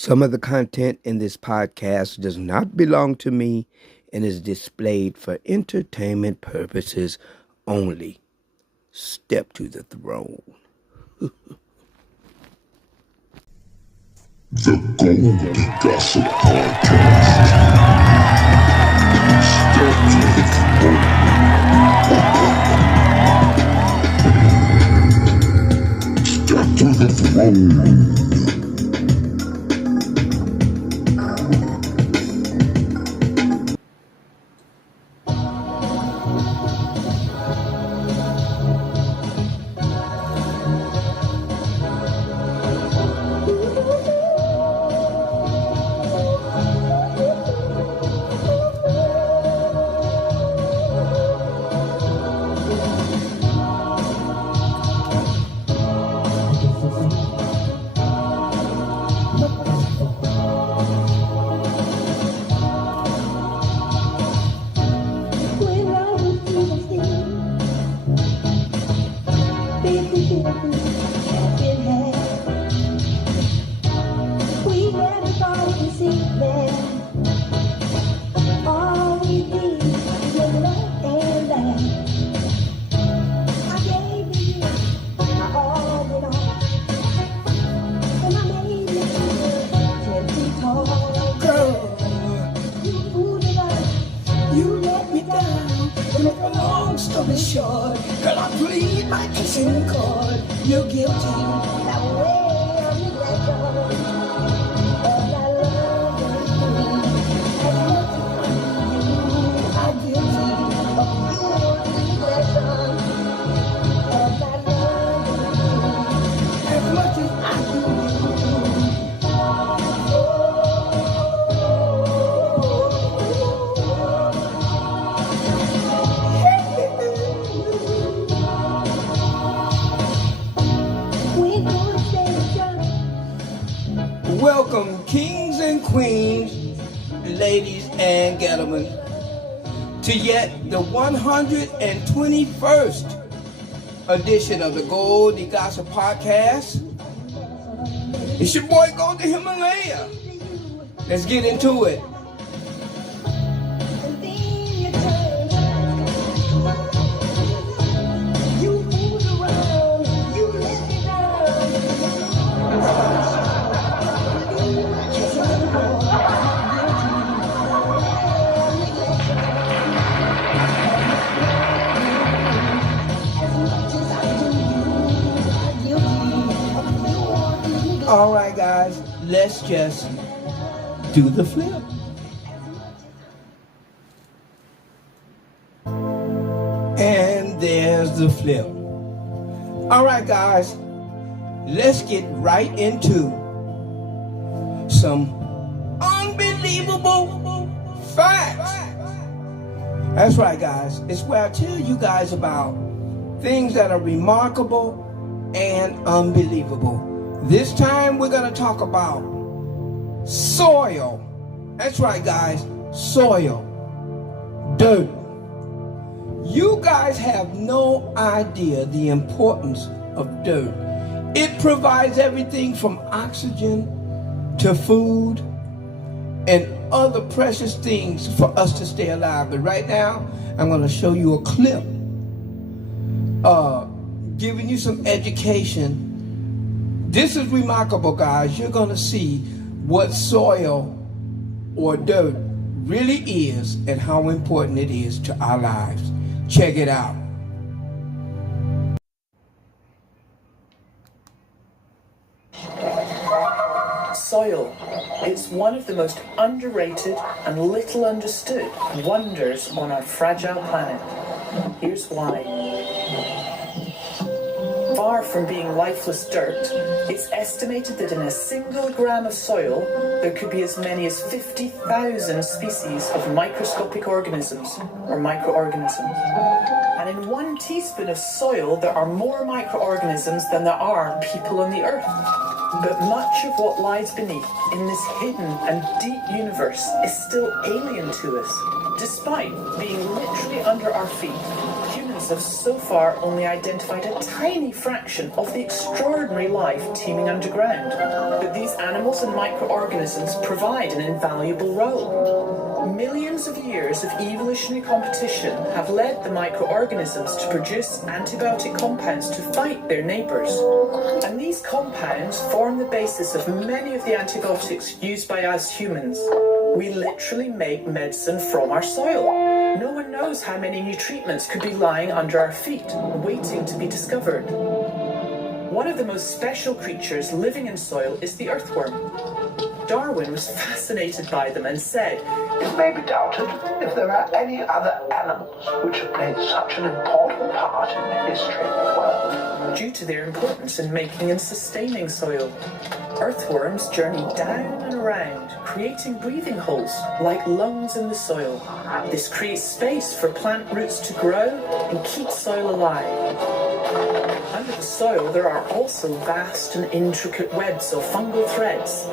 Some of the content in this podcast does not belong to me and is displayed for entertainment purposes only. Step to the throne. The Goldie Gossip Podcast. Step to the throne. Short, girl, I plead my kissing cord. You're guilty. That way of neglection, of that love and you are guilty of your neglection, of that love as much as I do you. Welcome, kings and queens, ladies and gentlemen, to yet the 121st edition of the Goldie Gossip Podcast. It's your boy Goldie Himalaya. Let's get into it. All right, guys, let's just do the flip. And there's the flip. All right, guys, let's get right into some unbelievable facts. That's right, guys. It's where I tell you guys about things that are remarkable and unbelievable. This time we're going to talk about soil. That's right, guys. Soil. Dirt. You guys have no idea the importance of dirt. It provides everything from oxygen to food and other precious things for us to stay alive. But right now, I'm going to show you a clip giving you some education. This is remarkable, guys. You're going to see what soil or dirt really is and how important it is to our lives. Check it out. Soil. It's one of the most underrated and little understood wonders on our fragile planet. Here's why. Far from being lifeless dirt, it's estimated that in a single gram of soil, there could be as many as 50,000 species of microscopic organisms, or microorganisms. And in 1 teaspoon of soil, there are more microorganisms than there are people on the earth. But much of what lies beneath in this hidden and deep universe is still alien to us, despite being literally under our feet. Human scientists have so far only identified a tiny fraction of the extraordinary life teeming underground. But these animals and microorganisms provide an invaluable role. Millions of years of evolutionary competition have led the microorganisms to produce antibiotic compounds to fight their neighbours. And these compounds form the basis of many of the antibiotics used by us humans. We literally make medicine from our soil. No one knows how many new treatments could be lying under our feet, waiting to be discovered. One of the most special creatures living in soil is the earthworm. Darwin was fascinated by them and said, "It may be doubted if there are any other animals which have played such an important part in the history of the world," due to their importance in making and sustaining soil. Earthworms journey down and around, creating breathing holes like lungs in the soil. This creates space for plant roots to grow and keep soil alive. Under the soil, there are also vast and intricate webs of fungal threads.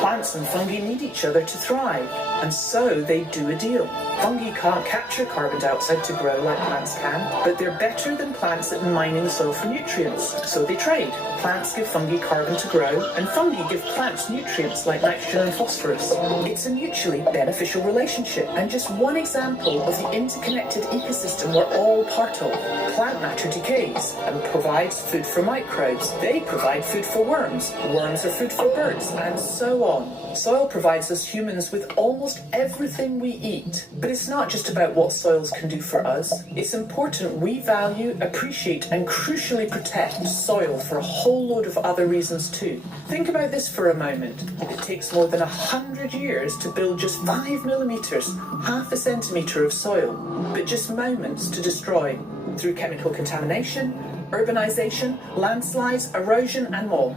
Plants and fungi need each other to thrive, and so they do a deal. Fungi can't capture carbon dioxide to grow like plants can, but they're better than plants at mining the soil for nutrients, so they trade. Plants give fungi carbon to grow, and fungi give plants nutrients like nitrogen and phosphorus. It's a mutually beneficial relationship, and just one example of the interconnected ecosystem we're all part of. Plant matter decays and provides food for microbes. They provide food for worms. Worms are food for birds, and so on. Soil provides us humans with almost everything we eat. But it's not just about what soils can do for us. It's important we value, appreciate, and crucially protect soil for a whole load of other reasons too. Think about this for a moment. It takes more than 100 years to build just 5 millimeters, half a centimeter of soil, but just moments to destroy through chemical contamination, urbanization, landslides, erosion, and more.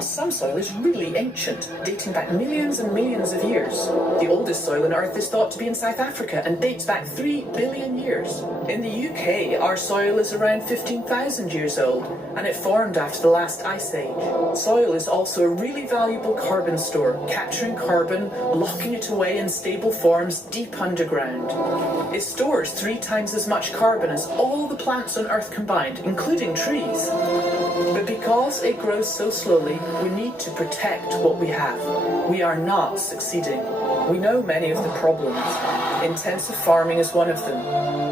Some soil is really ancient, dating back millions and millions of years. The oldest soil on Earth is thought to be in South Africa and dates back 3 billion years. In the UK, our soil is around 15,000 years old, and it formed after the last ice age. Soil is also a really valuable carbon store, capturing carbon, locking it away in stable forms deep underground. It stores 3 times as much carbon as all the plants on Earth combined, including trees. But because it grows so slowly, we need to protect what we have. We are not succeeding. We know many of the problems. Intensive farming is one of them.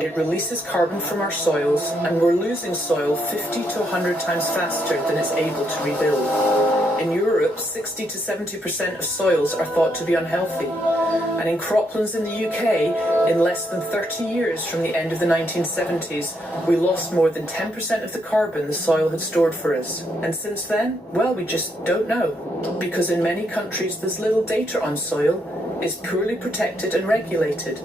It releases carbon from our soils, and we're losing soil 50 to 100 times faster than it's able to rebuild. In Europe, 60 to 70% of soils are thought to be unhealthy. And in croplands in the UK, in less than 30 years from the end of the 1970s, we lost more than 10% of the carbon the soil had stored for us. And since then, well, we just don't know. Because in many countries, there's little data on soil, it's poorly protected and regulated.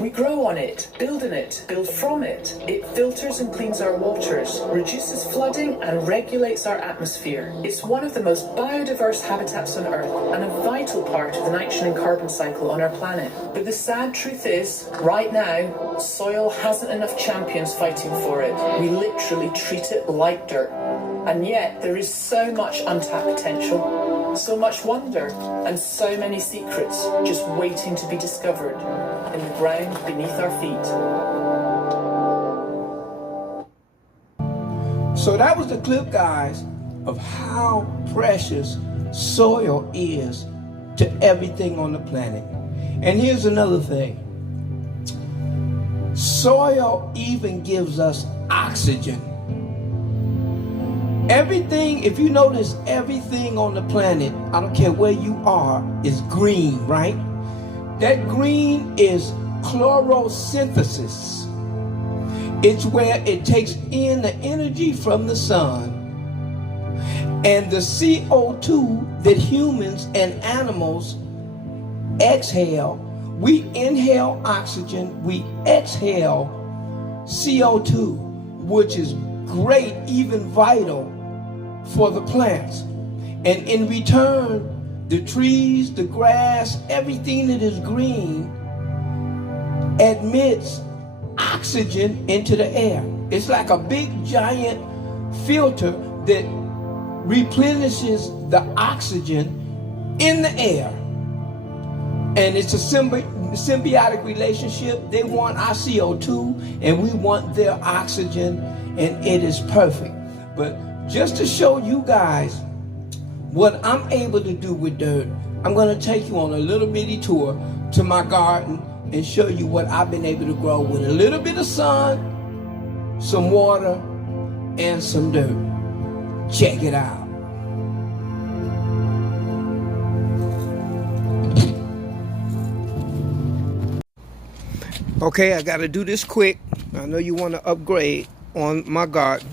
We grow on it, build in it, build from it. It filters and cleans our waters, reduces flooding and regulates our atmosphere. It's one of the most biodiverse habitats on Earth and a vital part of the nitrogen and carbon cycle on our planet. But the sad truth is, right now, soil hasn't enough champions fighting for it. We literally treat it like dirt. And yet there is so much untapped potential, so much wonder, and so many secrets just waiting to be discovered in the ground beneath our feet. So that was the clip, guys, of how precious soil is to everything on the planet. And here's another thing. Soil even gives us oxygen. Everything, if you notice, everything on the planet, I don't care where you are, is green, right? That green is chlorosynthesis. It's where it takes in the energy from the sun, and the CO2 that humans and animals exhale. We inhale oxygen, we exhale CO2, which is great, even vital for the plants. And in return, the trees, the grass, everything that is green admits oxygen into the air. It's like a big giant filter that replenishes the oxygen in the air. And it's a symbiotic relationship. They want our CO2 and we want their oxygen, and it is perfect. But just to show you guys what I'm able to do with dirt, I'm going to take you on a little bitty tour to my garden and show you what I've been able to grow with a little bit of sun, some water, and some dirt. Check it out. Okay, I got to do this quick. I know you want to upgrade on my garden.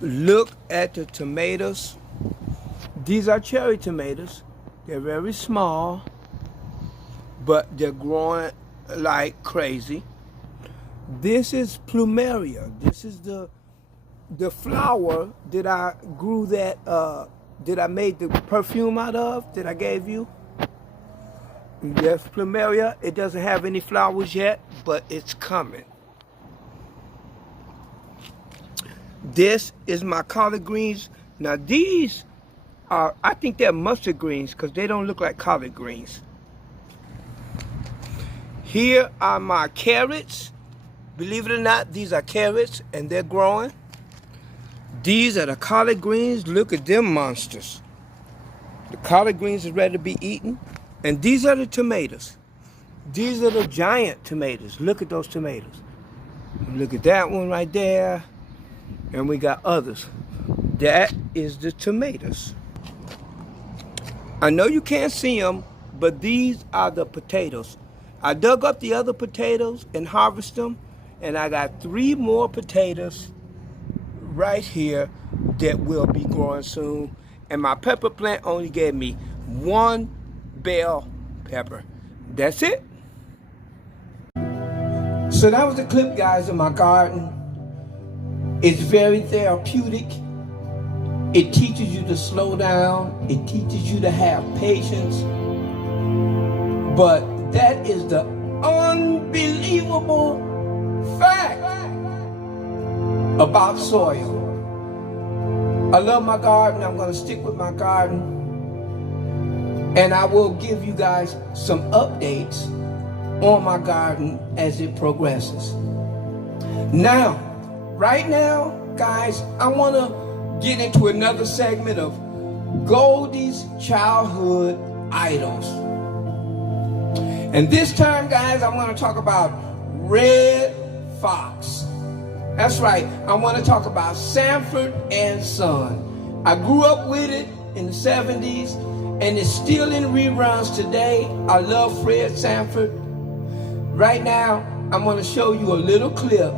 Look at the tomatoes. These are cherry tomatoes. They're very small, but they're growing like crazy. This is plumeria. This is the flower that I grew that I made the perfume out of that I gave you. That's plumeria. It doesn't have any flowers yet, but it's coming. This is my collard greens. Now these are, I think they're mustard greens because they don't look like collard greens. Here are my carrots. Believe it or not, these are carrots and they're growing. These are the collard greens. Look at them monsters. The collard greens is ready to be eaten. And these are the tomatoes. These are the giant tomatoes. Look at those tomatoes. Look at that one right there. And we got others. That is the tomatoes. I know you can't see them, but these are the potatoes. I dug up the other potatoes and harvested them. And I got 3 more potatoes right here that will be growing soon. And my pepper plant only gave me 1 bell pepper. That's it. So that was the clip, guys, of my garden. It's very therapeutic. It teaches you to slow down. It teaches you to have patience. But that is the unbelievable fact about soil. I love my garden. I'm going to stick with my garden. And I will give you guys some updates on my garden as it progresses. Now, right now, guys, I want to get into another segment of Goldie's childhood idols. And this time, guys, I'm going to talk about Red Fox. That's right, I want to talk about Sanford and Son. I grew up with it in the 70s. And it's still in reruns today. I love Fred Sanford. Right now, I'm going to show you a little clip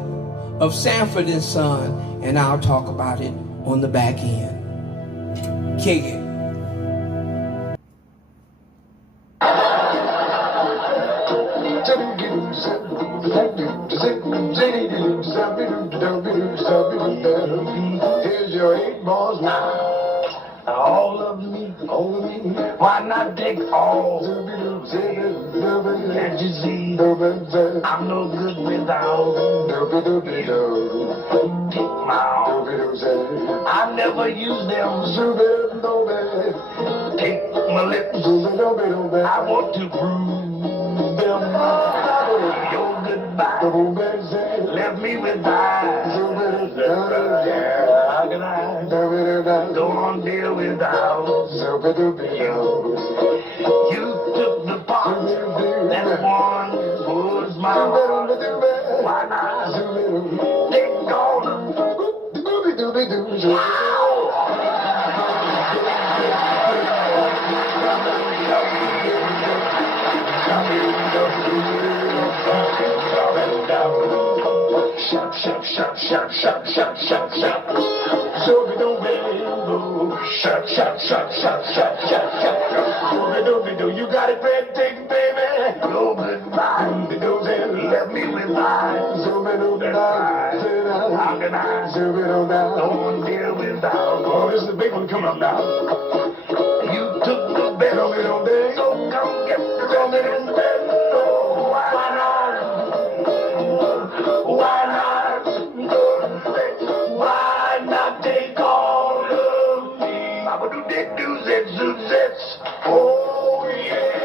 of Sanford and Son, and I'll talk about it on the back end. Kick it. Here's your 8 balls now. All of me, why not take all? Can't you see, I'm no good without. Take my all. I never use them. Take my lips, I want to prove them. Your goodbye left me with eyes. How can I go on deal without you? You took the part that one was my heart. Why not take all of Shop, shop, shop, shop, shop, shop, shop, shop. So we don't go. Shop, shop, shop, shop, shop, shop, shop. So you got it breathtaking, baby. Go goodbye. Let me revive. So we don't die. How can I? So we don't die. No one deal without. Oh, this is the big one coming up now. You took the best. So come get the best. Why not? Why not? Why not take all of me? I'm gonna do zits. Oh yeah.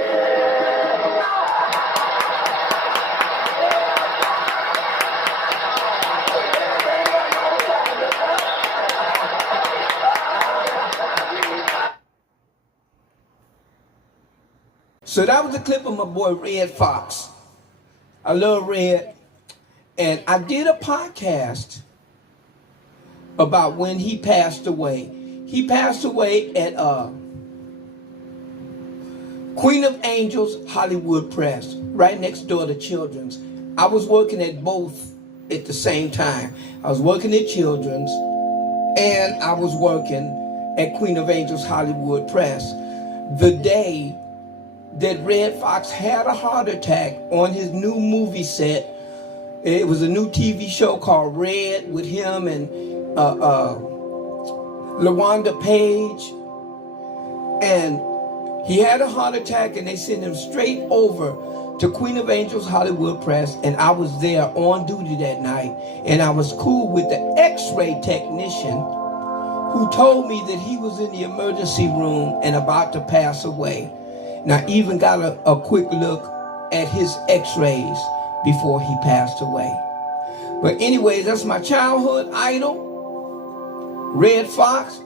So that was a clip of my boy Red Fox. I love Red. And I did a podcast about when he passed away. He passed away at Queen of Angels Hollywood Press, right next door to Children's. I was working at both at the same time. I was working at Children's and I was working at Queen of Angels Hollywood Press. The day that Red Fox had a heart attack on his new movie set, it was a new TV show called Red with him and LaWanda Page, and he had a heart attack and they sent him straight over to Queen of Angels Hollywood Press, and I was there on duty that night, and I was cool with the x-ray technician who told me that he was in the emergency room and about to pass away. And I even got a quick look at his x-rays before he passed away. But anyway, that's my childhood idol, Red Fox.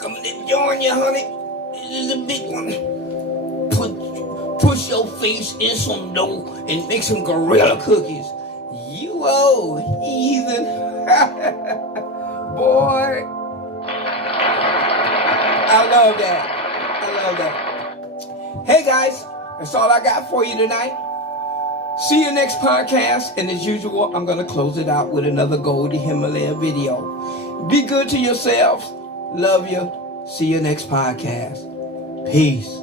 Coming to join you, honey. This is a big one. Push your face in some dough and make some gorilla cookies. You old heathen. Boy. I love that. I love that. Hey guys, that's all I got for you tonight. See you next podcast. And as usual, I'm going to close it out with another Goldie Himalaya video. Be good to yourselves. Love you. See you next podcast. Peace.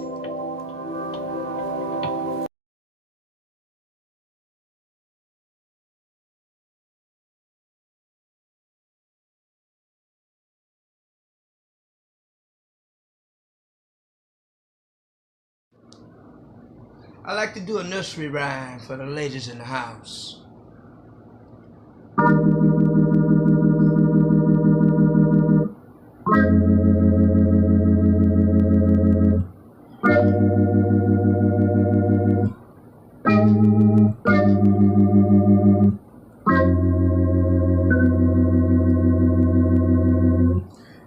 I like to do a nursery rhyme for the ladies in the house.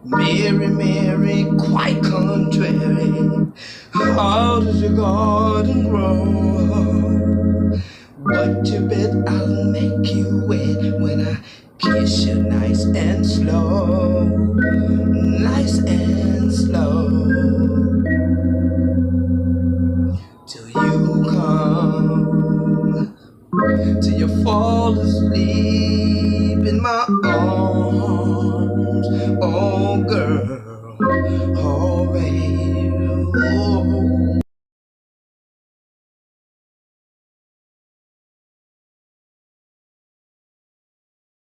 Mary, Mary, quite contrary, how does your garden grow? What you bet I'll make you wet when I kiss you nice and slow, nice and slow.